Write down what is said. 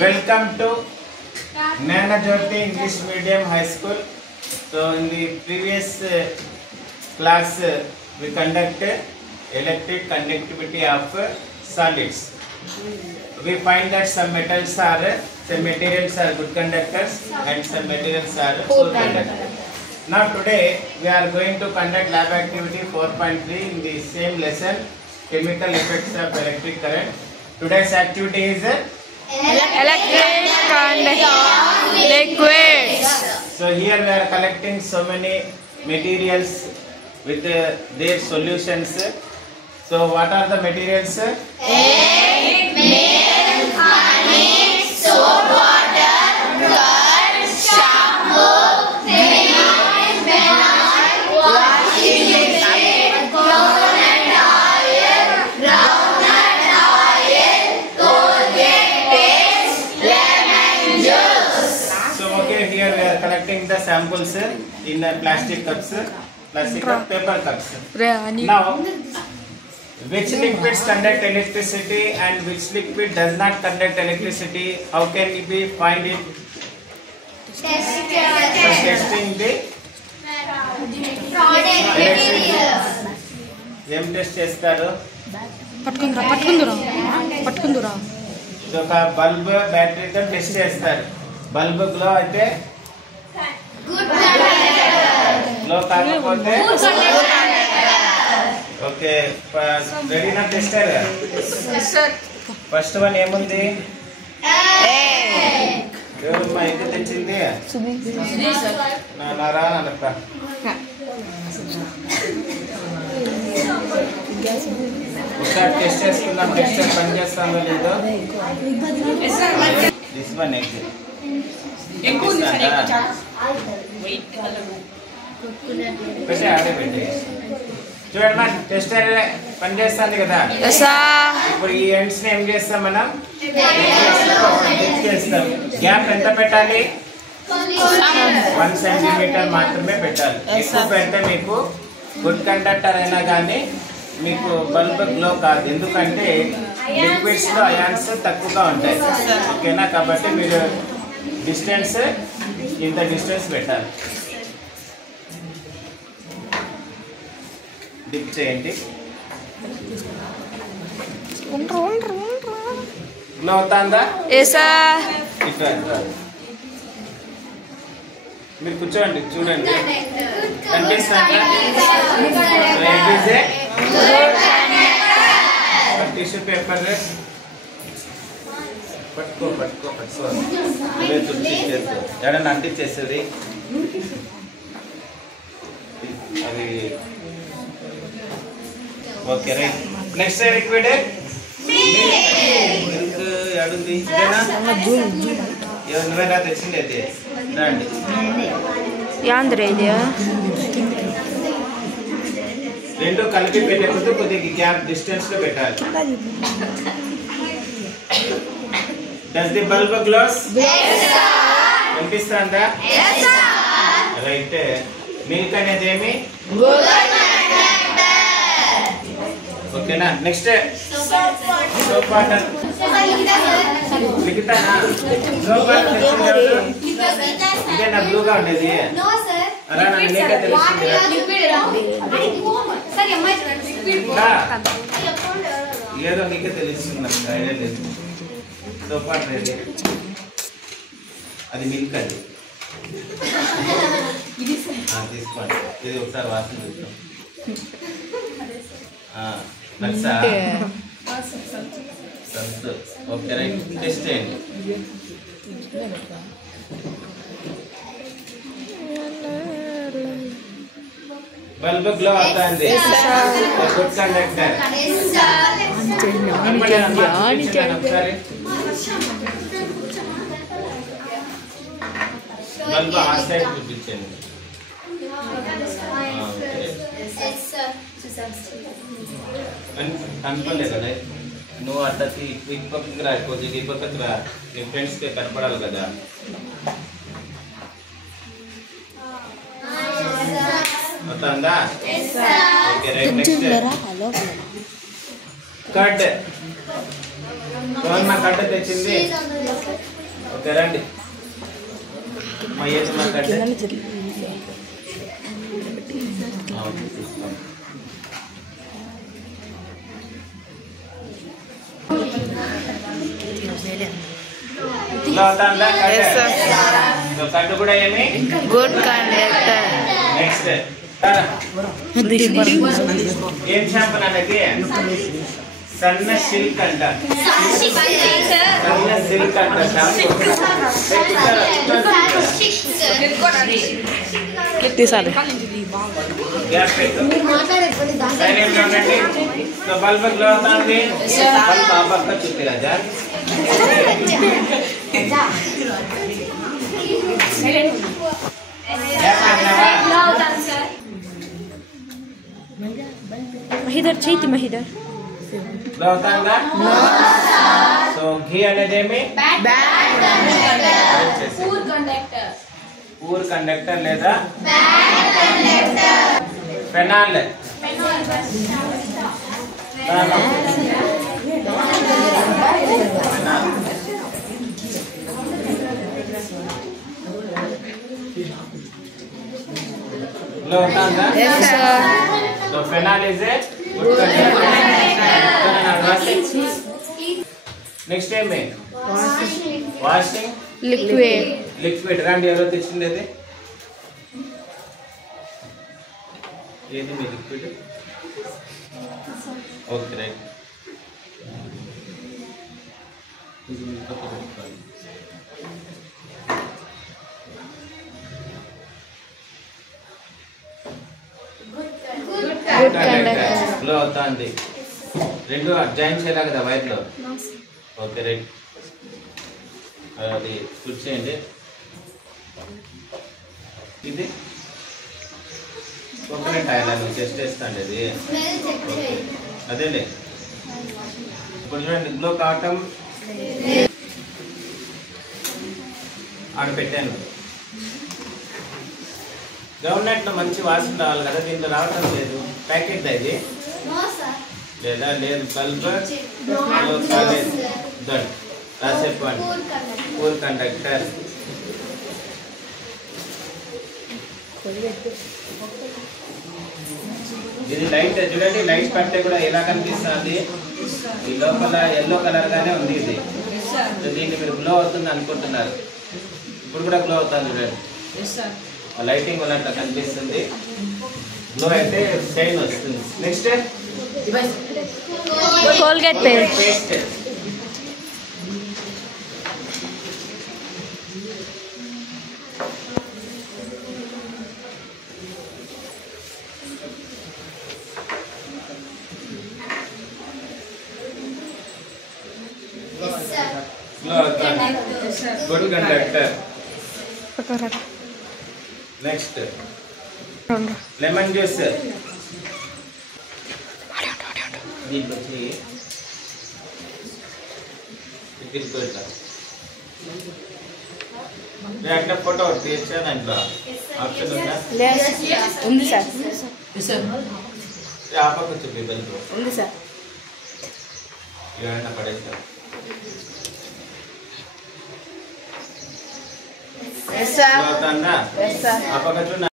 Welcome to Nanajyoti English Medium High School. So in the previous class we conducted electric conductivity of solids. We find that some materials are good conductors and some materials are poor conductors. Now today we are going to conduct lab activity 4.3 in the same lesson, chemical effects of electric current. Today's activity is electric conductor liquids. So here we are collecting so many materials with their solutions. So what are the materials? Egg, milk, honey, soap, water, curd, shampoo, phenol, washing liquid, coconut oil, groundnut oil, Colgate paste, lemon juice. So okay, here we are collecting the samples in plastic cups, paper cups. Now, which liquids conduct electricity and which liquid does not conduct electricity? How can we find it? Testing the ఏం test చేస్తారు? పట్టుకుందురా ఒక bulb బ్యాటరీతో test చేస్తారు. Bulb glow అయితే glow కాకపోతే okay. రెడీనా tester? First one ఏముంది? ఎవరమ్మా ఎంత తెచ్చింది? నారా నడక ఒకసారి టెస్ట్ చేసుకుందాం. టెస్టర్ పని చేస్తుందో లేదో. దిస్ వన్ ఎగ్ పెట్టి ఆడే పెట్టి చూడండి మా టెస్టర్ పని చేస్తుంది కదా. ఇప్పుడు ఈ ఎండ్స్ ఏం చేస్తాం మనం? చేస్తాం. గ్యాప్ ఎంత పెట్టాలి? 1 సెంటీమీటర్ మాత్రమే పెట్టాలి. ఎక్కువ పెడితే మీకు గుడ్ కండక్టర్ అయినా కానీ మీకు బల్బ్ గ్లో కాదు. ఎందుకంటే లిక్విడ్స్ లో అయాన్స్ తక్కువగా ఉంటాయి. ఓకేనా? కాబట్టి మీరు డిస్టెన్స్ ఇంత డిస్టెన్స్ పెట్టాలి. డిప్ చేయండి. గ్లో అవుతుందా? ఇట్లా మీరు కూర్చోండి, చూడండి కనిపిస్తుందా? టిష్యూ పేపర్ పట్టుకో ఎడన్నా అంటించేస్తుంది అది. Okay right. Next liquid milk అడుంది. నువ్వేనా తెచ్చింది? అయితే రండి. రెండు కలిపి పెట్టేప్పుడు కొద్దిగా గ్యాప్ డిస్టెన్స్ లో పెట్టాలి. Does the bulb glows? కనిపిస్తుందా? రైట్. మిల్క్ అనేది ఏమి? ఓకేనా? Next soap water. లిఖితానా? సోప్ వాటర్ ఇదేనా బ్లూగా ఉండేది? అలా నీకే తెలుస్తుంది. లేదో నీకే తెలుస్తుంది. నాకు ఐడియా లేదు. సోప్ వాటర్ ఏది? అది మిల్క్. అది తీసుకోండి. ఇది ఒకసారి వాసన చూద్దాం. నచ్చా? Okay right. టెస్ట్ చేయండి. బల్బ్ గ్లో అవుతుంది. Good conductor. ఒకసారి బల్బ్ ఆ సైడ్ చూపించండి. కనపడలేదు కదా? నువ్వు అట్టకి ఈ పక్కకి రా, కొద్దిగా ఈ పక్కకి రా. నీ ఫ్రెండ్స్కి కనపడాలి కదా. అవుతుందా? Okay right. Next cut. Cut తెచ్చింది. ఓకే రండి మా ఏజ్ మాట్లాడితే కట్టు కూడా ఏమి గుడ్ కండక్టర్. నెక్స్ట్ ఏం షాంపూ నాన్నకి సన్న సిల్క్ అంట సన్న సిల్క్ అంట షాంపూ గ్యాస్ పెట్టు సైలెంట్గా ఉండండి బల్బ్ గ్లో అవుతుంది బల్బ్ ఆ పక్క చూపి రాజా మహిదర్ చేతి మహిదర్ గ్లో అవుతుందా సో ఘీ అనేది ఏమి పూర్ కండక్టర్ లేదా ఫెనాల్ గ్లో అవుతుందా so phenol is a good conductor. Next ఏమి వాషింగ్ లిక్విడ్ రండి ఎవరో తెచ్చింది అది ఏది మీ లిక్విడ్ ఓకే రైట్ లో అవుతుంది రెండు జాయిన్ చేయాలి కదా వైర్లో ఓకే రైట్ అది ఫుడ్ చేయండి ఇది కోకోనట్ ఆయిల్ అని టెస్ట్ చేస్తాండి అది అదేలే ఇప్పుడు చూడండి గ్లో కావటం ఆడ పెట్టాను గవర్నమెంట్లో మంచి వాసన రావాలి కదా దీంట్లో రావటం లేదు ప్యాకెట్ ఇది లేదా లేదు బల్బ్ రాసేపండి పూర్ కండక్టర్ ఇది లైట్ చూడండి లైట్ పడితే కూడా ఎలా కనిపిస్తుంది ఈ లోపల ఎల్లో కలర్ గానే ఉంది ఇది దీన్ని మీరు గ్లో అవుతుంది అనుకుంటున్నారు ఇప్పుడు కూడా గ్లో అవుతుంది చూడండి లైటింగ్ వల్ల అట్లా కనిపిస్తుంది గ్లో అయితే షైన్ వస్తుంది next Colgate paste good conductor. Next lemon juice దీంట్లో వచ్చి అట్లా ఫోటో తీర్చా దాంట్లో ఆప్షన్ ఉందా ఉంది సార్ ఆ పక్క చూపి బల్బు ఉంది సార్ ఏమైనా పడేస్తా ఎస్ సార్ ఆ పక్క చూడ